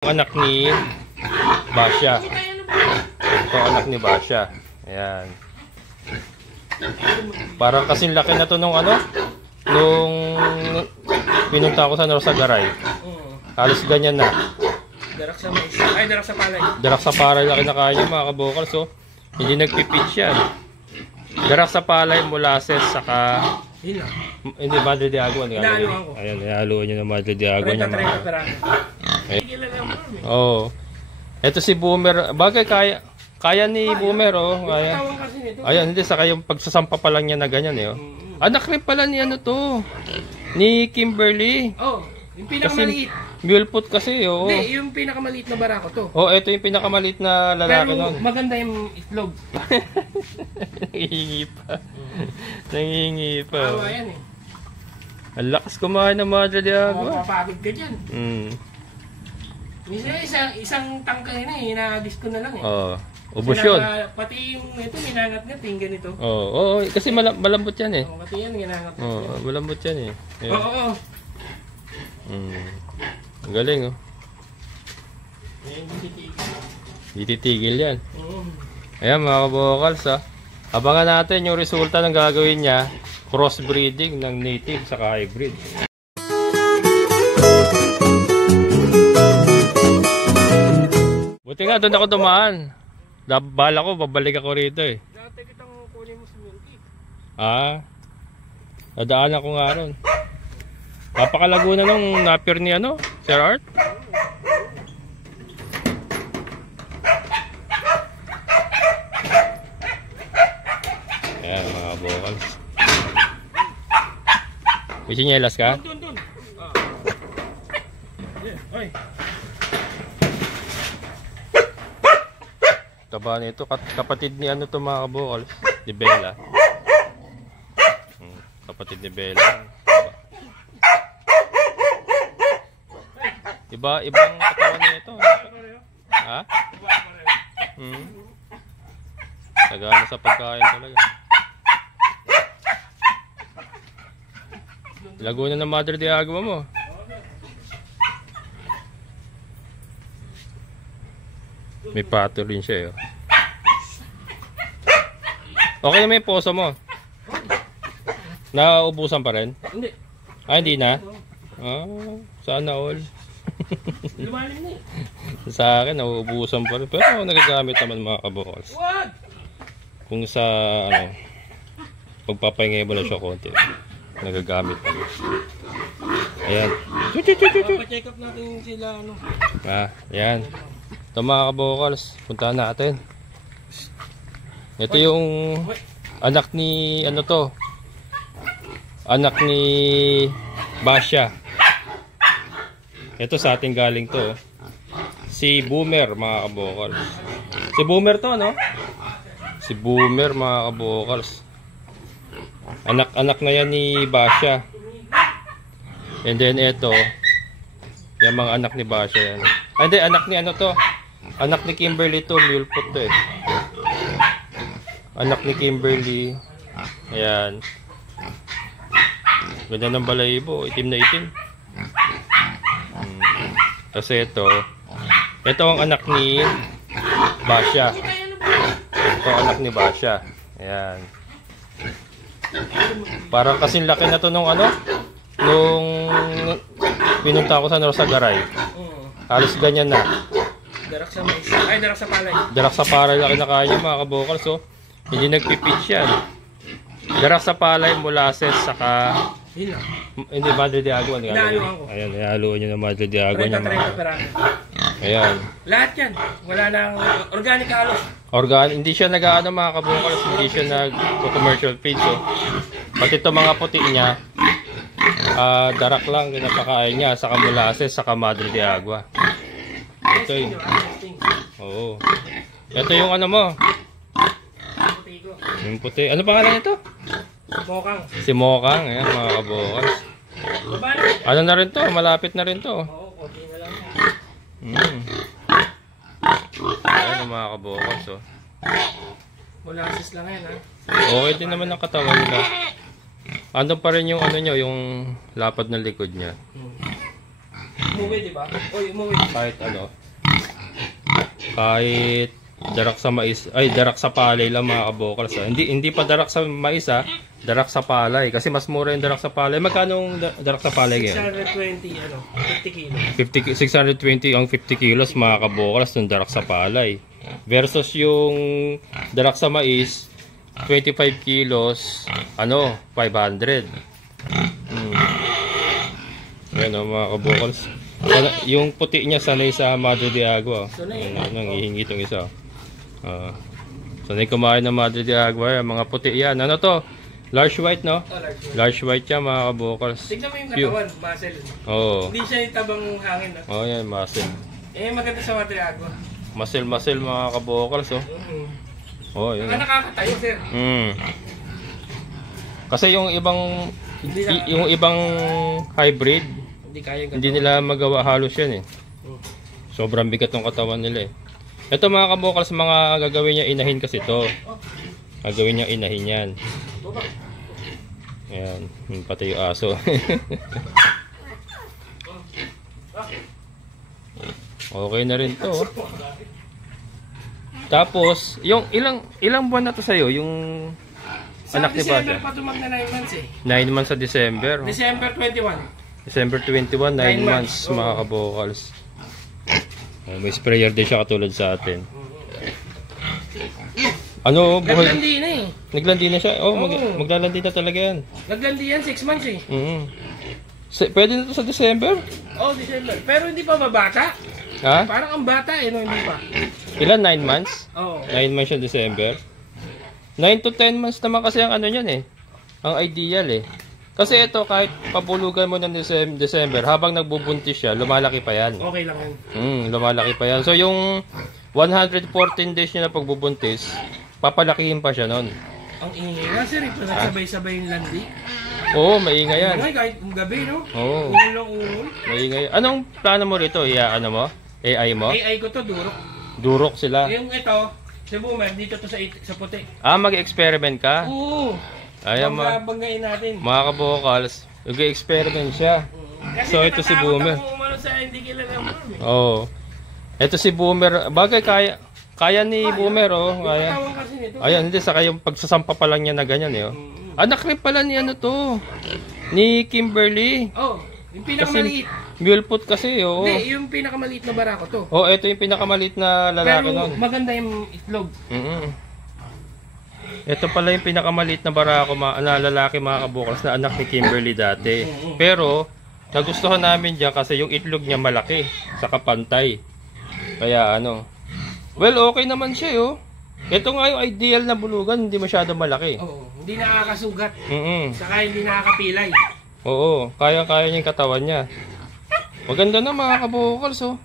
Anak ni Basya. Ito anak ni Basya. Ayan. Parang kasing laki na to nung nung pinunta ko sa Norsagaray. Halos ganyan na. Darak sa mais. Ay, darak sa palay. Darak sa palay laki na kaya niya mga kabukal. So, hindi nagpipitch yan. Darak sa palay, molasses, saka... Hindi, Madre de Agua. Inahaluan ko. Ayan, inahaluan nyo ng Madre de Agua niya. 30 pera. Oo. Ito si Boomer. Bagay, kaya ni Boomer, oh. Kaya. Ayan, hindi. Saka yung pagsasampa pa lang niya na ganyan, eh. Oh. Anak rin pala ni to. Ni Kimberly. Oh, yung pinakamaliit. Mule foot kasi, oh. Hindi, yung pinakamaliit na barako to. Oh, ito yung pinakamaliit na lalaki nun. Pero maganda yung itlog. Nangihingi pa. Nangihingi pa. Awa yan eh. Ang lakas kumain ng Madre de Agua. Mapapagod ka dyan. Minsan isang tangka yun eh, hinahagis ko na lang eh. Oo. Ubus yun. Pati yung ito, minangat-ngat yung ganito. Oo, kasi malambot yan eh. Pati yan, minangat-ngat. Oo, malambot yan eh. Oo. Ang galing oh. Hindi titigil yan. Ayan mga kabokals ah. Abangan natin yung resulta ng gagawin niya. Crossbreeding ng native sa hybrid. Buti nga doon ako dumaan. Bala ko, babalik ako rito eh. Dati kitang kunin mo sa Milky. Nadaan ako nga ron. Papakalago na nung napir ni Sir Art. Ayan mga kabokals. May sinyelas ka? Dun. Oy. Taba nito, kapatid ni to mga kabokals. Ni Bella. Kapatid ni Bella. Ibang katawan niya ito. Ha? Tagana sa pagkain talaga. Laguna ng Madre de Agua mo. May pato rin siya. Okay na may poso mo. Nauubusan pa rin? Hindi. Hindi na? Sana all. Lumalim na eh. Sa akin, nauubusan pa rin. Pero nagagamit naman mga kabokals. Kung sa, pagpapahingay mo na siya konti. Nagagamit pa rin. Ayan. Papacheck up natin sila, Ayan. Ito mga kabokals. Puntahan natin. Ito yung anak ni, anak ni Basya. Ito sa ating galing to. Si Boomer mga kabokals. Si Boomer to Si Boomer mga kabokals. Anak-anak na yan ni Basya. And then ito, yung mga anak ni Basya yan. Hindi, anak ni to. Anak ni Kimberly to, mule foot to eh. Anak ni Kimberly. Ayan. Ganda ng balahibo, itim na itim. Kasi ito ang anak ni Basya. Ito anak ni Basya. Ayan. Parang kasing laki na to nung nung pinunta ko sa Norsagaray. Halos ganyan na. Darak sa mais. Ay, darak sa palay. Darak sa palay laki na kaya niya mga kabukal. So, hindi nagpipitch yan. Darak sa palay, molasses, saka... Hindi, Madre de Agua. Inahaluan ko. Ayan, inahaluan nyo ng Madre de Agua niya. 30 pera. Ayan. Lahat yan. Wala nang organic halos. Hindi siya nag-aano mga kabukal. Hindi siya nag-commercial feed. So, pati ito mga puti niya, darak lang pinapakain niya. Saka molasses, saka Madre de Agua. Ito yung... Oo. Ito yung mo. Yung puti. Ano pangalan nito? Mokang. Si Mokang. Ayan mga kabukals. Ano na rin to? Malapit na rin to. Oo, konti na lang. Ayan mga kabukals. Molasses lang yan Okay din naman ang katawan nila. Ano pa rin yung yung lapad ng likod niya. umuwi, di ba? Oy, umuwi. Kahit ano. Kahit darak sa mais, ay darak sa palay lang mga kabokals. Hindi pa darak sa mais darak sa palay kasi mas mura yung darak sa palay. Magkano yung darak sa palay ngayon? 620, ano, 50 kilos. 620 ang 50 kilos mga kabokals ng darak sa palay. Versus yung darak sa mais 25 kilos, ano, 500. Yan o mga kabokals. Yung puti niya sanay sa Madre de Agua. Nang ihingi itong isa. Sanay kumain ng Madre de Agua. Yung mga puti yan. Ano to? Large white, no? Oh, large white yan mga kabokals. Tignan mo yung katawan, muscle. Oo. Hindi siya yung tabang hangin. No? Oo, yan, muscle. Maganda sa Madre Agua. Muscle mga kabokals, oh. Oh, yun. Nakakatayo, sir. Kasi yung ibang hybrid, hindi nila magawa halos yan eh. Sobrang bigat ng katawan nila eh. Ito mga kabokals, mga gagawin niya inahin kasi to. Gagawin niya inahin yan. Ayan, pati yung aso. Okay na rin to. Tapos, yung ilang buwan na to sa'yo, yung anak ni Basha? December pa tumag na 9 months eh. 9 months sa December. December 21. December 21, 9 months mga kabokals. May sprayer din siya katulad sa atin. Ano, buhay? Naglandi na eh. Naglandi na siya? Oh, maglalandi na talaga yan. Naglandi yan, 6 months eh. Pwede na to sa December? Oh, December. Pero hindi pa mabata. Ha? Parang ang bata eh, no? Hindi pa. Ilan? 9 months? Oo. 9 months yung December. 9 to 10 months naman kasi ang ano yan eh. Ang ideal eh. Kasi ito, kahit papulugan mo ng December, habang nagbubuntis siya, lumalaki pa yan. Okay lang yun. Lumalaki pa yan. So yung 114 days niya na pagbubuntis, papalakihin pa siya nun. Ang ingay nga sir, ito nagsabay-sabay yung landi. Oo, maingay yan. Ingay kahit gabi, no? Oo. Ungol. Maingay. Anong plano mo rito? Ano mo? AI mo? AI ko to, durok. Durok sila. Yung ito, si Boomer, dito to sa puti. Mag-experiment ka? Oo. Ayan Banggain natin. Mga kabokals, nag-experiment siya. Kasi So ito si Boomer. Ako umano sa hindi kilala ng Boomer. Oo. Ito si Boomer. Bagay kaya ni Boomer, oh. Kaya. Ayan, hindi saka yung pagsasampa pa lang niya na ganyan, eh. Oh. Anak rin pala ni ano to. Ni Kimberly. Oh, yung pinakamaliit. Mulput kasi, oh. Hindi, yung pinakamaliit na barako to. Oh, ito yung pinakamaliit na lalaki nun. Pero maganda yung itlog. Ito pala yung pinakamaliit na barako na lalaki mga kabukals na anak ni Kimberly dati. Pero nagustuhan namin diyan kasi yung itlog niya malaki sa kapantay. Kaya ano. Well, okay naman siya, oh. Ito nga yung ideal na bulugan, hindi masyado malaki. Oo, hindi nakakasugat. Saka hindi nakakapilay. Oo, kaya-kaya niya yung katawan niya. Maganda na mga kabukals, oh.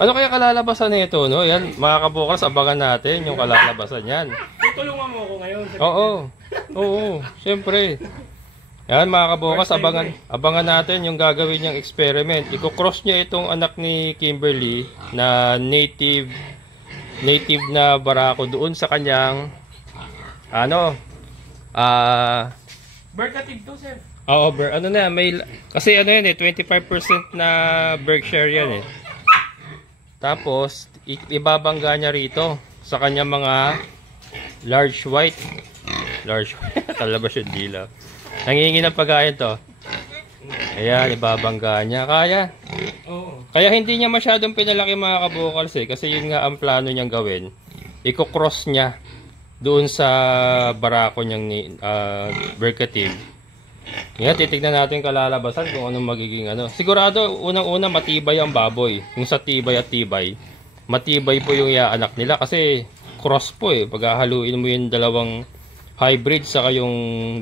Ano kaya kalalabasan nito, no? Yan, mga kabukals, abangan natin yung kalalabasan yan. Tutulungan mo ako ngayon. Oo, siyempre. Yan mga kabukals, abangan natin yung gagawin niyang experiment. Iko-cross niya itong anak ni Kimberly na native na barako doon sa kanyang Berkative to, sir. Oo, ano na, kasi ano yan eh, 25% na Berkshire yan eh. Tapos, ibabangga niya rito sa kanyang mga large white. Talabas yung dila. Nangingi ng pagkain to. Ayan, ibabangga niya. Kaya. Oo. Kaya hindi niya masyadong pinalaki mga kabukals eh. Kasi yun nga ang plano niyang gawin. Iko-cross niya doon sa barako niyang Berkative. Ngayon, titignan natin kalalabasan kung anong magiging ano. Sigurado, unang-una matibay ang baboy. Yung sa tibay at tibay, matibay po yung anak nila kasi cross po eh. Paghahaluin mo yung dalawang hybrid saka yung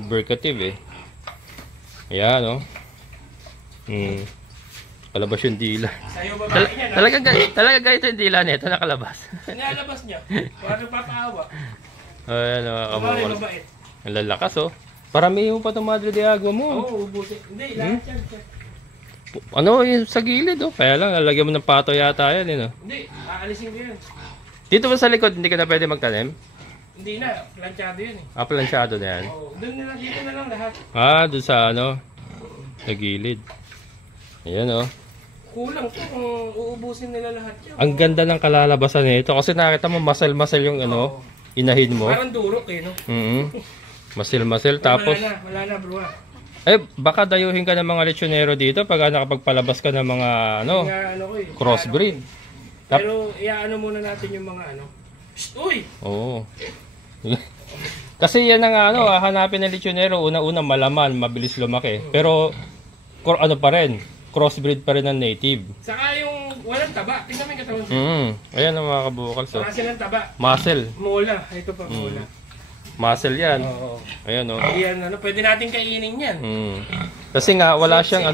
Berkative eh. Ayan, no? Kalabas yung dila. Sa'yo babae niya, Talaga ganito yung dila niya. Ito nakalabas. Sinalabas niya. Paano papaawa? Ayan, mga kabukals. Mabait. Ang lalakas, oh. Parami mo pa itong Madre de Agua mo. Oo, ubusin. Hindi, lahat yan. Ano, yung sa gilid, oh. Kaya lang, lalagyan mo ng pato yata yan, eh, no? Hindi, aalisin ko yan. Dito ba sa likod, hindi ka na pwede magtanim? Hindi na, planchado yan eh. Plansyado na yan. Oo, doon na lang, dito na lang lahat. Doon sa ano, sa gilid. Ayan, oh. Kulang to kung uubusin nila lahat yan. Ang ganda ng kalalabasan nito kasi nakita mo masel-masel yung ano, inahin mo. Parang durok eh, no? Masel-masel tapos Wala na bro. baka dayuhin ka ng mga lechonero dito pag nakapagpalabas ka ng mga crossbreed. Pero iaano muna natin yung mga ano. Uy! Oo. Kasi yan ang hahanapin ng lechonero, una-una malaman, mabilis lumaki. Pero ano pa rin, crossbreed pa rin ng native. Saka yung walang taba. Tingnan mo yung katawan. Ayan ang mga kabukal. So, Muscle ng taba. Muscle. Mola. Ito pa mola. Muscle yan. Oo. Ayan Yan, pwede natin kainin yan. Kasi nga wala siyang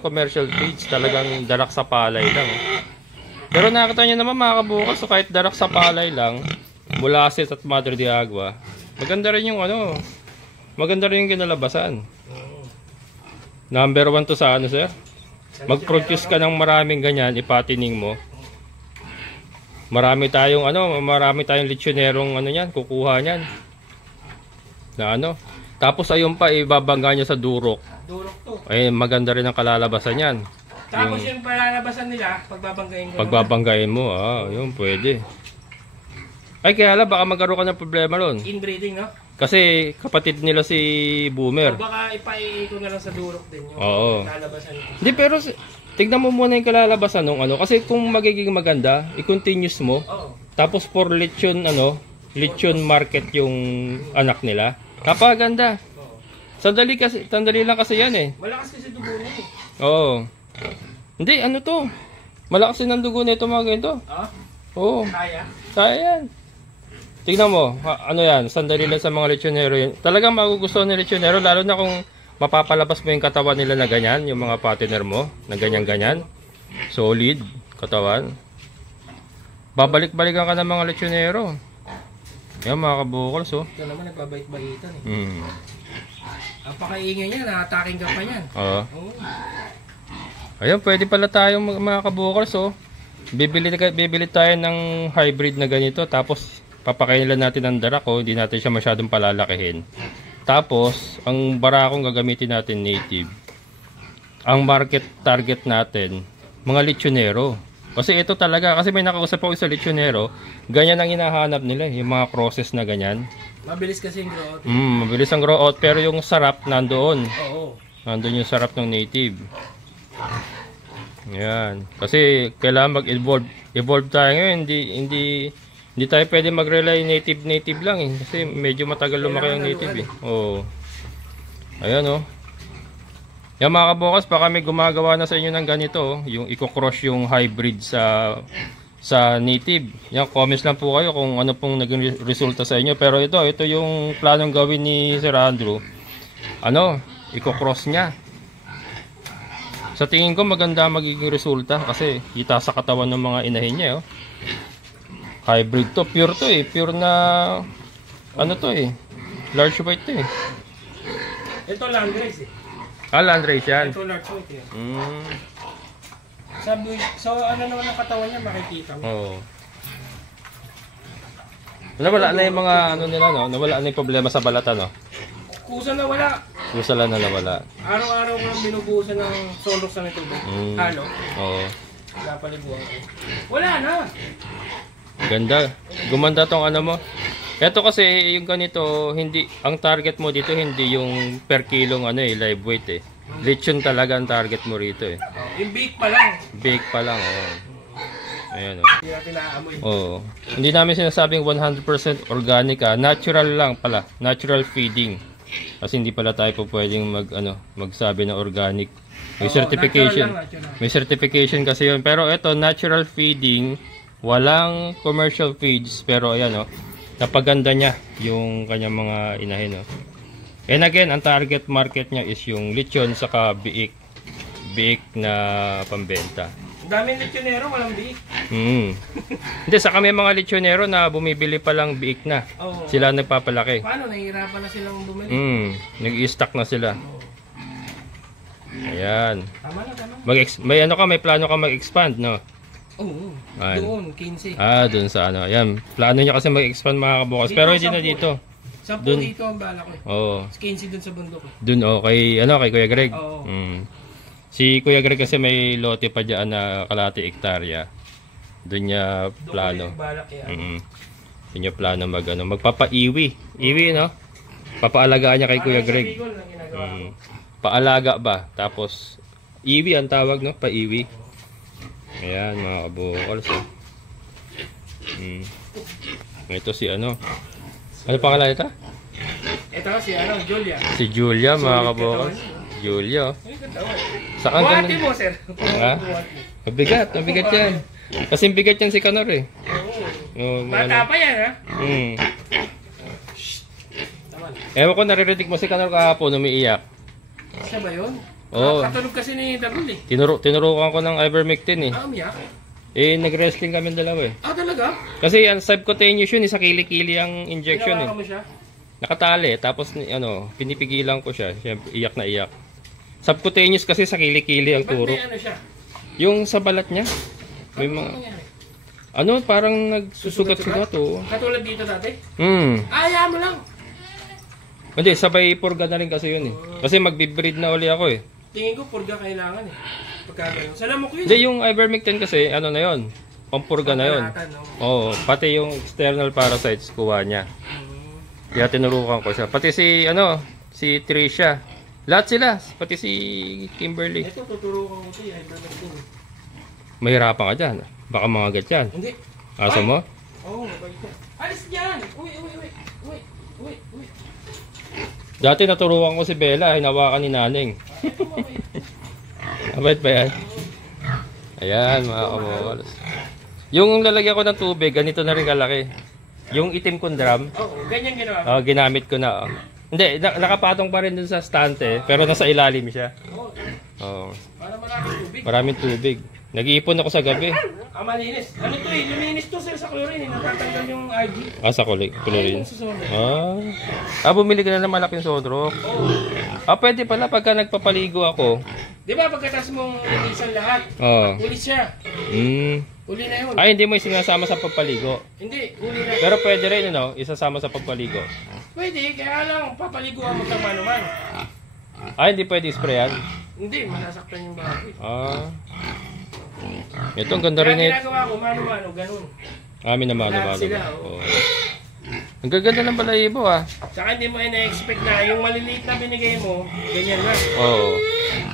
commercial feeds, talagang darak sa palay lang. Pero nakita niyo naman mga kabukal, so kahit darak sa palay lang, molasses at Madre de Agua, maganda rin yung kinalabasan. Number 1 to sa sir? Mag-produce ka ng maraming ganyan, ipatining mo. Marami tayong lechonerong niyan, kukuha niyan. Na Tapos ayun pa ibabangga niya sa durok. Durok to. Ay maganda rin ang kalalabasan niyan. Tapos yung palalabasan nila, pagbabanggain mo, yun pwede. Ay kaya baka magkaroon ka ng problema ron. Inbreeding, no? Kasi kapatid nila si Boomer. O baka ipai ko na lang sa durok din yung kalalabasan. Hindi pero tignan mo muna yung kalalabasan nung kasi kung magiging maganda, i-continuous mo. Tapos for lechon market yung anak nila. Kapaganda. Sandali lang kasi yan eh. Malakas kasi dugo niya eh. Oo. Hindi to. Malakas din ang dugo nito mga ganito. Oo. Kaya yan. Tignan mo, yan, sandali lang sa mga lechonero yan. Talagang magugustuhan ng lechonero, lalo na kung mapapalabas mo yung katawan nila na ganyan, yung mga partner mo, na ganyan-ganyan. Solid, katawan. Babalik-balikan ka ng mga lechonero. Yan mga kabukals, Ito naman, nagbabait-baitan eh. Ang pakaingay niya, nakataking ka pa niyan. Oo. Ayun, pwede pala tayong mga kabukals, Bibili tayo ng hybrid na ganito, tapos papakainin lang natin ang darak, hindi natin siya masyadong palalakihin. Tapos, ang barakong gagamitin natin native. Ang market target natin, mga lechonero. Kasi ito talaga, kasi may nakausap ako sa lechonero, ganyan ang hinahanap nila, yung mga crosses na ganyan. Mabilis kasi yung grow out. Mabilis ang grow out, pero yung sarap nandoon. Oo. Nandoon yung sarap ng native. Yan. Kasi kailangan mag-evolve tayo ngayon. Hindi tayo pwede mag-rely native lang eh. Kasi medyo matagal lumaki ang native eh. Oo. Ayan Yan mga kabukas, pa kami gumagawa na sa inyo ng ganito. Yung i-cross yung hybrid sa native. Yan, comments lang po kayo kung ano pong naging resulta sa inyo. Pero ito yung planong gawin ni Sir Andrew. I-cross niya. Sa tingin ko maganda magiging resulta kasi kita sa katawan ng mga inahin niya. Hybrid to, pure to eh. Pure na large weight to eh. Ito landrace eh. Landrace yan. Ito large weight eh. So naman ang katawan niya makikita mo. Oo. Nawala na yung mga nila nawala na yung problema sa balatan Kusa na wala. Kusa lang na nawala. Araw-araw ko lang binubuhusan ng solok sa nito. Halo. Oo. Napaliguan ko. Wala na. Ganda. Gumanda tong mo. Ito kasi yung ganito, ang target mo dito hindi yung per kilong live weight eh. Lechon talaga ang target mo rito eh. Yung bake pa lang. Bake pa lang, Ayan Hindi natin naaamoy. Hindi namin sinasabing 100% organic natural lang pala. Natural feeding. Kasi hindi pala tayo po pwedeng magsabi na organic. May certification. Natural. May certification kasi yun. Pero ito, natural feeding, walang commercial feeds. Pero ayan napaganda niya yung kanyang mga inahin. And again, ang target market niya is yung lechon saka biik. Biik na pambenta. Daming lechonero, walang biik. Hindi, saka may mga lechonero na bumibili pa lang biik na. Sila nagpapalaki. Paano? Nahihirapan na silang bumili. Nag-i-stock na sila. Ayan. Tama na. May plano ka mag-expand, no? Oo. Doon, 15. Doon sa Ayan. Plano niya kasi mag-expand mga kabukas. Pero hindi na dito. 10 dito ang bala ko. 15 doon sa bundok. Doon, kay Kuya Greg. Si Kuya Greg kasi may lote pa dyan na kalahati hektarya. Doon niya plano. Doon niya plano magpapaiwi. Iwi, no? Papaalagaan niya kay Kuya Greg. Paalaga ba? Tapos, iwi ang tawag, no? Paiwi. Ayan, mga kabukals. Ito si ano? Ano pangalan ito? Ito si Julia. Si Julia, mga kabukals. Julia. Saka Buhati mo, sir. Ha? Mabigat yan. Kasi bigat yan si Kanor eh. Bata pa yan, ha? Ewan ko, naririnig mo si Kanor kahapon, umiiyak. Siya ba yun? Oo. Katulog kasi ni Dagul eh. Tinurukan ko ng ivermectin eh. Umiyak? Nag-wrestling kami dalawa eh. Talaga? Kasi ang subcutaneous yun, sa kilikili ang injection eh. Ginawa mo siya? Nakatali, tapos pinipigilan ko siya. Siyempre, iyak na iyak. Subcutaneous kasi sa kilikili ang turo. Ba't may ano siya? Yung sa balat niya. May mga... parang nagsusugat-sugat oh. Katulad dito dati? Ayaw mo lang. Hindi, sabay purga na rin kasi yun eh. Kasi magbe-breed na uli ako eh. Tingin ko purga kailangan eh. Pagkagayon. Sa lamok yun. Hindi, yung ivermectin kasi, na yun. Pampurga na yun. Oo, pati yung external parasites kuha niya. Kaya tinurukan ko siya. Pati si Tricia. Lahat sila, pati si Kimberly. Ito, tuturukan ko ito, ivermectin. Mahirapan ka dyan. Baka mangagat yan. Hindi. Aso mo? Oo, mabait ka. Alis dyan! Uy. Dati naturuan ko si Bella, hinawakan ni Naneng. Mabait ba yan? Ayan, mga kamokalos. Yung lalagyan ko ng tubig, ganito na rin kalaki. Yung itim kong drum. Ganyan ginawa. Ginamit ko na. Hindi, nakapatong pa rin dun sa stante, pero nasa ilalim siya. Para maraming tubig. Maraming tubig. Nag-iipon ako sa gabi. Malinis. Ano to eh? Luminis to sir sa chlorine. Natatanggal yung RG. Sa chlorine. Bumili ka na ng malaking sodro. Pwede pala pagka nagpapaligo ako. Di ba pagkatas mong linisan lahat? Ulit siya. Uli na yun. Hindi mo sinasama sa pagpaligo. Hindi, uli na. Pero pwede rin, isasama sa pagpaligo. Pwede, kaya lang, papaliguan mo sa mano-mano. Hindi pwede sprayan? Hindi, manasaktan yung baboy. Ito, ang ganda rin. Kaya ginagawa ko, mano-mano, ganun. Minamano-mano. Sila, Ang gaganda ng balahibo Saka hindi mo ina-expect na yung maliliit na binigay mo, ganyan lang.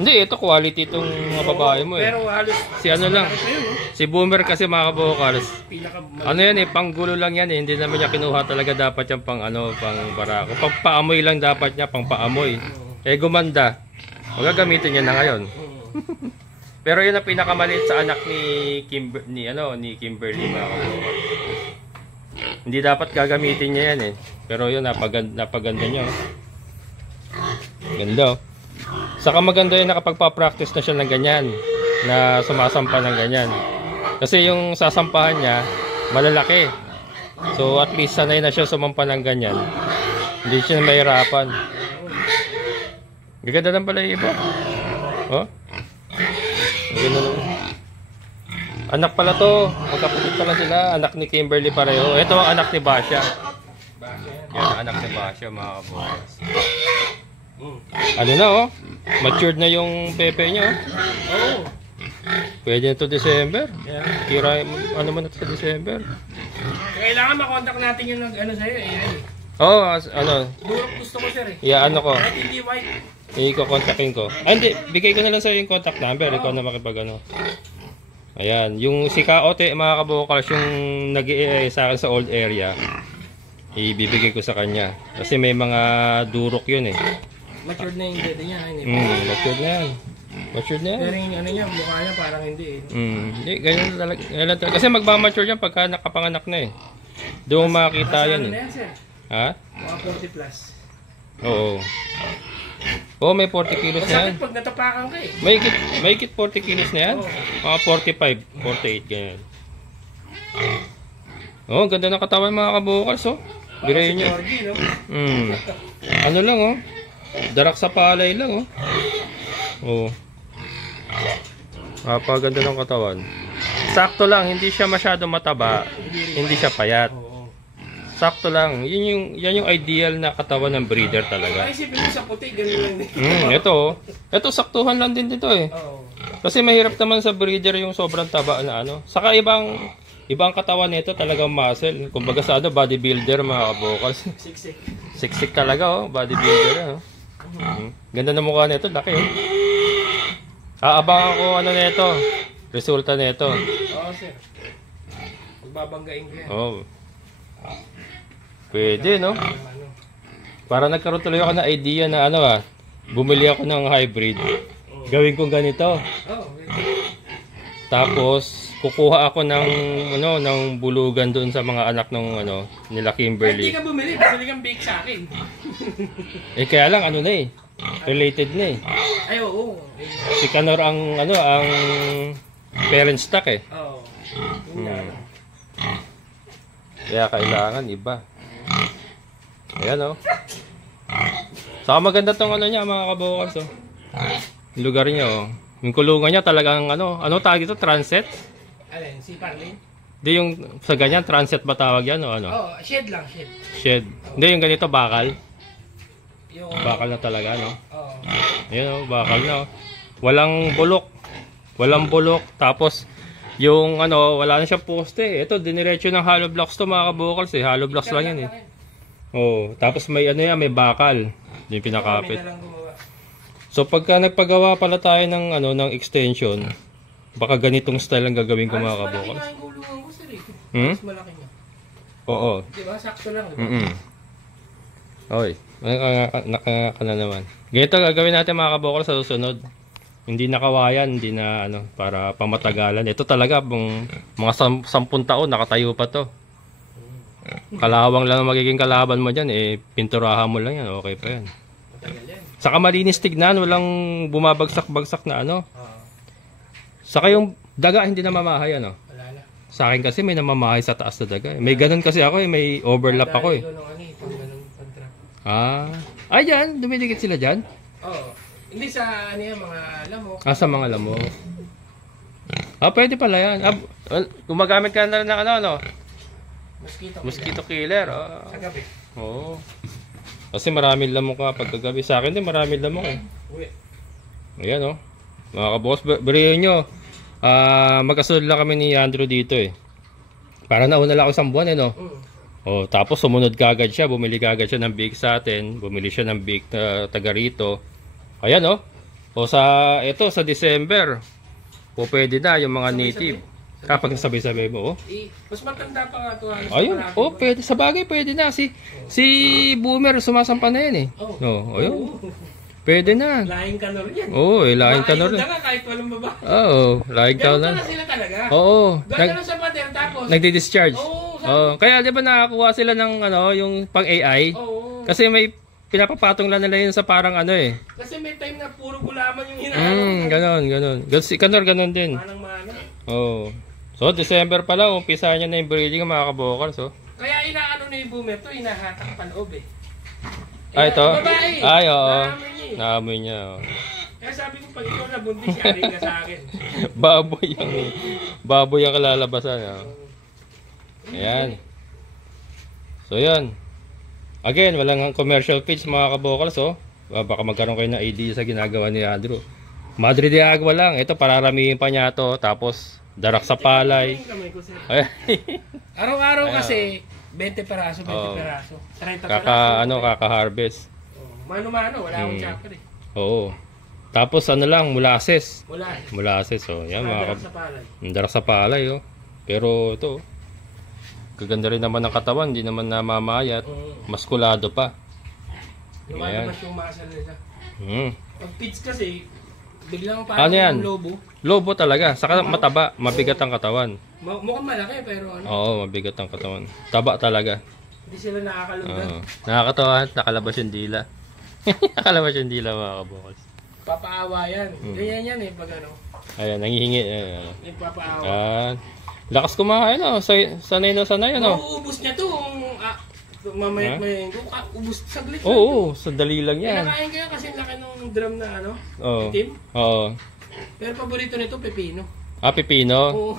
Hindi, ito quality itong mga babae mo eh. Pero halos, si lang. Si Boomer kasi mga kabukals. Yan panggulo lang yan eh. Hindi naman niya kinuha talaga dapat yan pang barako. Pang paamoy lang dapat niya, pang paamoy. Gumanda. Magagamitin niya na ngayon. Pero yun ang pinakamaliit sa anak ni Kimberly mga kabukals. Hindi dapat gagamitin niya yan eh. Pero yun, napaganda niya. Ganda. Saka maganda yun nakapagpa-practice na siya ng ganyan. Na sumasampa ng ganyan. Kasi yung sasampahan niya, malalaki. So at least sanay na siya sumampa ng ganyan. Hindi siya mahirapan. Gaganda lang pala iba. Ganda naman. Anak pala to. Magkapatid pala sila. Anak ni Kimberly pareho. Ito ang anak ni Basha. Yan, anak ni Basha mga kabukals. Matured na yung pepe niya. Pwede na to December. Kira, mo na to sa December. Kailangan makontak natin yung sa'yo Durok gusto ko sir eh. Kahit hindi white. Iko-kontakin ko. Hindi. Bigay ko na lang sa'yo yung contact number. Ikaw na makipag Ayan, yung si Kaote mga kabukals, yung nag-i sa akin sa old area, ibibigay ko sa kanya. Kasi may mga durok yun eh. Matured na yung dede niya. Matured na yan. Pero yung mukha niya parang hindi eh. Hindi, ganyan talaga. Kasi magmamature yan pagka nakapanganak na eh. Doon makikita yan eh. Mga 40 plus. May 40 kilos na yan. Masakit pag natapakan ka eh. Mahigit 40 kilos na yan. Mga 45, 48 ganyan. Ganda ng katawan mga kabukals Birayin nyo. Darak sa palay lang Napaganda ng katawan. Sakto lang, hindi siya masyado mataba. Hindi siya payat. Sakto lang. Yan yung ideal na katawan ng breeder talaga. Ay, isipin mo sa puti, ganun lang din. Ito saktuhan lang din dito eh. Oo. Kasi mahirap naman sa breeder yung sobrang taba na ano. Saka ibang katawan nito talagang muscle. Kumbaga sa ano, bodybuilder mga kabokals. Siksik. Siksik talaga oh, bodybuilder oh. Ganda na mukha nito, laki oh. Aabangan ko ano nito, resulta nito. Oo, sir. Magbabanggain ko yan. Oh. Pwede no? Para nagkaroon tuloy ako ng idea na ano bumili ako ng hybrid. Gawin kong ganito. Oo. Tapos kukuha ako ng bulugan doon sa mga anak ng nila Kimberly. Hindi ka bumili kang bake sa akin. Kaya lang ano na eh. Related na eh. Ay, oo. Si Kanor ang parent stock eh. Oo. Kaya kailangan iba. Ayan oh. Saka maganda tong niya mga kabokals oh. Yung lugar niya oh. Yung kulungan niya talagang ano tawag ito? Transit? Alin? Si Parlin? Hindi yung sa ganyan, transit ba tawag yan o ano? Oo, shed lang, shed. Shed. Hindi yung ganito, bakal. Yung... Bakal na talaga, no? Oo. Ayan o, bakal na o. Walang bulok. Walang bulok. Tapos, yung wala na siyang poste. Ito, diniretso ng hollow blocks to mga kabukals eh. Hollow blocks lang yan eh. Oo. Tapos may may bakal. Yung pinakapit. So, pagka nagpagawa pala tayo ng extension, baka ganitong style ang gagawin ko mga kabukals. Malaki nga yung gulungan ko, sir eh. Hmm? Mas malaki niya. Oo. Diba? Sakto lang. Oy, nakaka na naman. Ganito gagawin natin mga kabukals sa susunod. Hindi na kawayan, hindi na para pamatagalan. Ito talaga, mga 10 taon, nakatayo pa to. Kalawang lang magiging kalaban mo dyan, pinturahan mo lang yan, okay pa yan. Saka malinis tignan, walang bumabagsak-bagsak na Saka yung daga hindi na mamahay Wala na. Sa akin kasi may namamahay sa taas na daga. May ganun kasi ako may overlap ako Ay dyan, dumidikit sila dyan? Oo. Hindi sa mga lamok. Sa mga lamok. Pwede pala yan. Gumagamit ka na rin ng mosquito killer. Sa gabi. Oo. Kasi maraming lamok ka pagkagabi. Sa akin din maraming lamok eh. Ayan mga kaboss, berihin nyo. Magkasunod lang kami ni Andrew dito eh. Para nauna lang ako isang buwan tapos sumunod kagad siya. Bumili kagad siya ng big sa atin. Bumili siya ng big na taga rito. Ayan sa December. Pwede na yung mga native. Kapag sabay-sabay mo mas matanda pa nga ito. Ayun, pwede. Sa bagay, pwede na. Si Boomer, sumasampa na yan eh. Ayun. Pwede na. Lahing Kanor yan. Lahing Kanor. Kahit walang babae. Lahing Kanor. Ganun sila talaga. Gano'n sa pader tapos. Nagdi-discharge. Kaya di ba nakakuha sila ng yung pang AI? Kasi may pinapapatong lang nila yun sa parang Kasi may time na puro gulaman yung hinahanap. Ganon. Si Kanor ganon din. Manang-mana. So, December pa lang, umpisa niya na yung breeding mga kabokals. Kaya inaano ni Boomer to, hinahatak pa loob eh. Ito? Babae. Ay, oo. Naamoy niya Naamoy niya. Kaya sabi ko, pag ikaw nabuntis, yari ka sa akin. Baboy ang kalalabasan. Ayan. So, yan. Again, walang commercial pitch mga kabokals. Baka magkaroon kayo ng idea sa ginagawa ni Andrew. Madre de Agua lang. Ito, pararamihin pa niya to. Tapos, darak sa palay. Araw-araw kasi, 20 peraso, 20 peraso. 30 peraso. Kaka-harvest. Mano-mano, wala akong chopper eh. Oo. Tapos molasses. Molasses, yan darak sa palay. Darak sa palay, Pero ito, kaganda rin naman ng katawan, hindi naman namamayat. Maskulado pa. Lumalabas yung muscle nila. Pag pitch kasi, biglang parang yan? Lobo. Lobo talaga. Saka mataba, mabigat ang katawan. Mukhang malaki pero mabigat ang katawan. Taba talaga. Hindi sila nakakalundan. Nakakatawa, nakalabas yung dila. Nakalabas yung dila mga kabokals. Papaawa yan. Ganyan yan pag Ayan, nangihingi. Papaawa. Lakas kumain, sanay na sanay, Mauubos niya to. Mamaya ubos saglit. Sandali lang yan. Kinakain ko yan kasi laki ng drum na itim. Pero paborito nito, pepino. Pepino? Oo.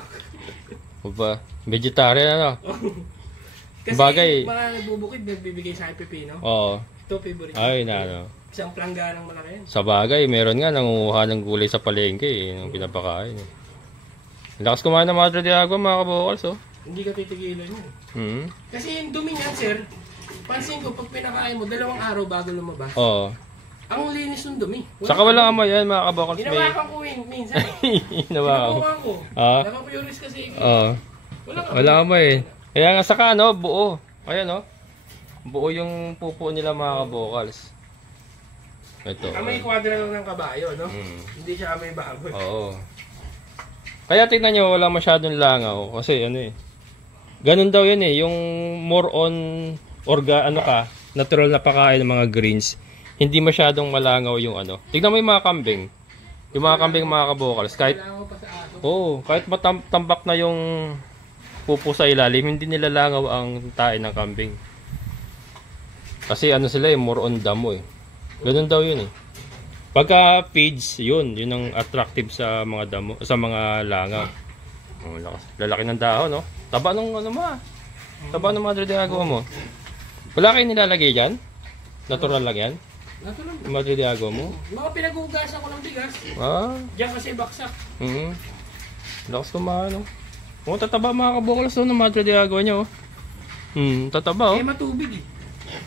Vegetarian Kasi bagay, mga nagbubukid, nagbibigay sa akin pipino. oo. Ito, favorite. Ay, na ano. Isang plangganang malaki yan. Sa bagay, meron nga nangunguha ng gulay sa palengke eh, nung pinapakain. Eh. Lakas kumain ng Madre de Agua, mga kabokals, oh. Hindi ka titigilan yun. Mm. Kasi yung dumi niyan, sir, pansin ko, pag pinakain mo, 2 araw bago lumabas. Oo. Ang linis ng dumi. Saka walang amoy yan, mga kabokals. Hinawakan ko yun, minsan. Hinawakan ko. Ah? Nakapuyuris kasi. Oo. Walang amoy eh. Kaya nga saka ano, buo. Ayan oh. Buo yung pupo nila, mga kabokals. Ito. May kwadra lang ng kabayo, no? Hindi siya may baboy. Oo. Kaya tingnan nyo, wala masyadong langaw. Kasi ano eh. Ganun daw yun eh. Yung more on natural na pakain ng mga greens. Hindi masyadong malangaw yung ano. Tignan mo yung mga kambing. Yung mga kambing, mga kabokals. Kahit, kahit matambak na yung pupo sa ilalim, hindi nila langaw ang tae ng kambing. Kasi ano sila eh, more on damo eh. Ganun daw yun eh. Pagka feeds, yun ang attractive sa mga damo, sa mga langaw. Oh, lalaki ng dahon, no? Taba nung ano mo. Taba ng Madre de Agua mo. Wala kayong nilalagay diyan? Natural lang yan? Natural. Madre de Agua mo? Mga pinag-uugasan ko ng bigas. Ah. Diyan kasi baksak. Lakas kumain, no? Oh, tataba, mga kabokals, no, ng Madre de Agua niya, oh. Tataba, oh. Matubig eh.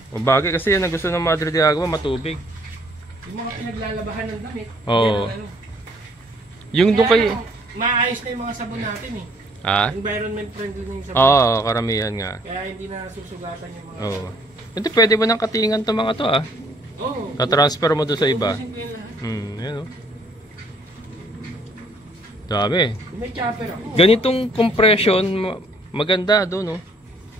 O bagay kasi yan ang gusto ng Madre de Agua, matubig. Yung mga pinaglalabahan ng damit. Oo. Yung doon kay... Maayos na yung mga sabon natin eh. Ah? Environment friendly na yung sabon. Oo, karamihan nga. Kaya hindi na susugatan yung mga... Oo. Hindi, pwede mo nang katingan to mga to, ah. Oo. Ta-transfer mo doon sa iba. Ubusin ko yun lahat. Yan, oh. Dami. May chopper ako. Ganitong compression, maganda doon, oh.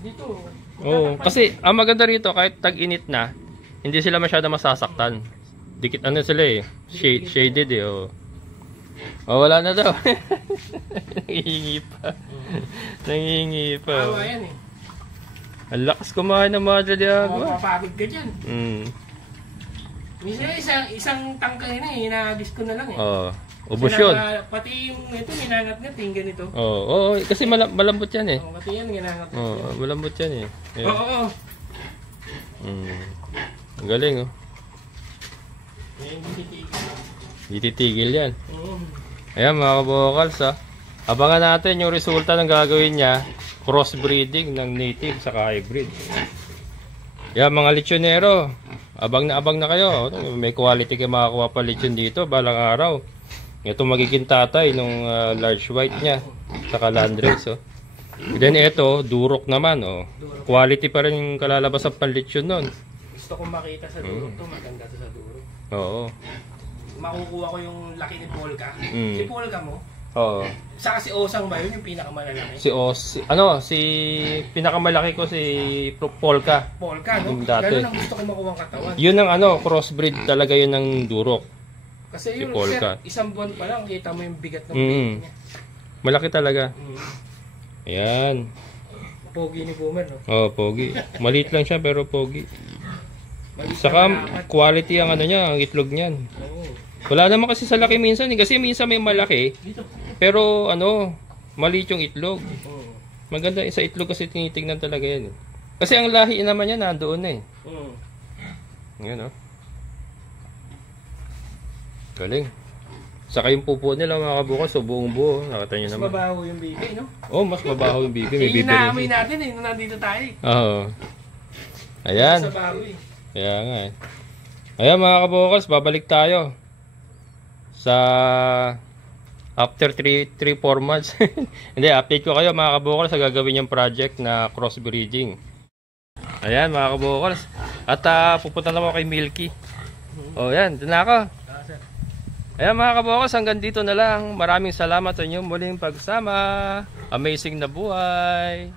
Dito. Oo, kasi ang maganda rito, kahit tag-init na, hindi sila masyado masasaktan. Dikit ano sila eh, shaded eh, oh. Oh, wala na daw. Nangihingi pa. Nangihingi pa. Awa yan eh. Ang lakas kumain ng Madre de Agua. Mapapagod ka dyan. Minsan isang tangka yun eh, hinahagis ko na lang eh. Oo. Ubus yun. Pati yung ito, ginangat-ngat yung ganito. Oo, kasi malambot yan eh. Pati yan, ginangat-ngat. Oo, malambot yan eh. Oo. Ang galing oh. Hindi titigil yan. Ayan, mga kabokals, ah. Abangan natin yung resulta ng gagawin niya. Crossbreeding ng native sa hybrid. Yan, mga lechonero. Abang na kayo. May quality kayo makakuha pa lechon dito balang araw. Ito magiging tatay nung large white niya. Saka landrace, oh. Then ito, durok naman, oh. Quality pa rin yung kalalabas ng panlechon nun. Gusto kong makita sa durok to. Maganda to sa durok. Oo. Makukuha ko yung laki ni Polka. Si Polka mo? Oo. Saka si Osang ba yun yung pinakamalalaki? Si pinakamalaki ko si Polka. Polka, no? Dati. Ganun ang gusto ko makuha ang katawan. Yun ang crossbreed talaga yun ng durok. Kasi Si yun, Polka. sir, isang buwan pa lang, kita mo yung bigat ng bigat niya. Malaki talaga. Ayan. Pogi ni Boomer, no? Oh, pogi. Maliit lang siya pero pogi. Saka quality ang niya, ang itlog niyan. Wala naman kasi sa laki minsan, kasi minsan may malaki. Pero maliit yung itlog. Maganda sa itlog kasi tinitingnan talaga yan. Kasi ang lahi naman yan nandoon na eh. Ngayon, oh. Galing. Saka yung pupo nila, mga kabukas, so buong buo. Nakita nyo naman. Mas mabaho yung bibi, no? Oh, mas mabaho yung bibi. May bibi rin. Inaamoy natin eh, nung nandito tayo eh. Oo. Ayan. Mas mabaho eh. Kaya nga eh. Ayan, mga kabukas, babalik tayo. Sa after 3-4 months. Hindi, update ko kayo, mga kabukas, sa gagawin yung project na crossbreeding. Ayan, mga kabukas. At pupunta naman kay Milky. Oh, yan. Doon na ako. Ayan, mga kabukas, hanggang dito na lang. Maraming salamat sa inyong muling pagsama. Amazing na buhay.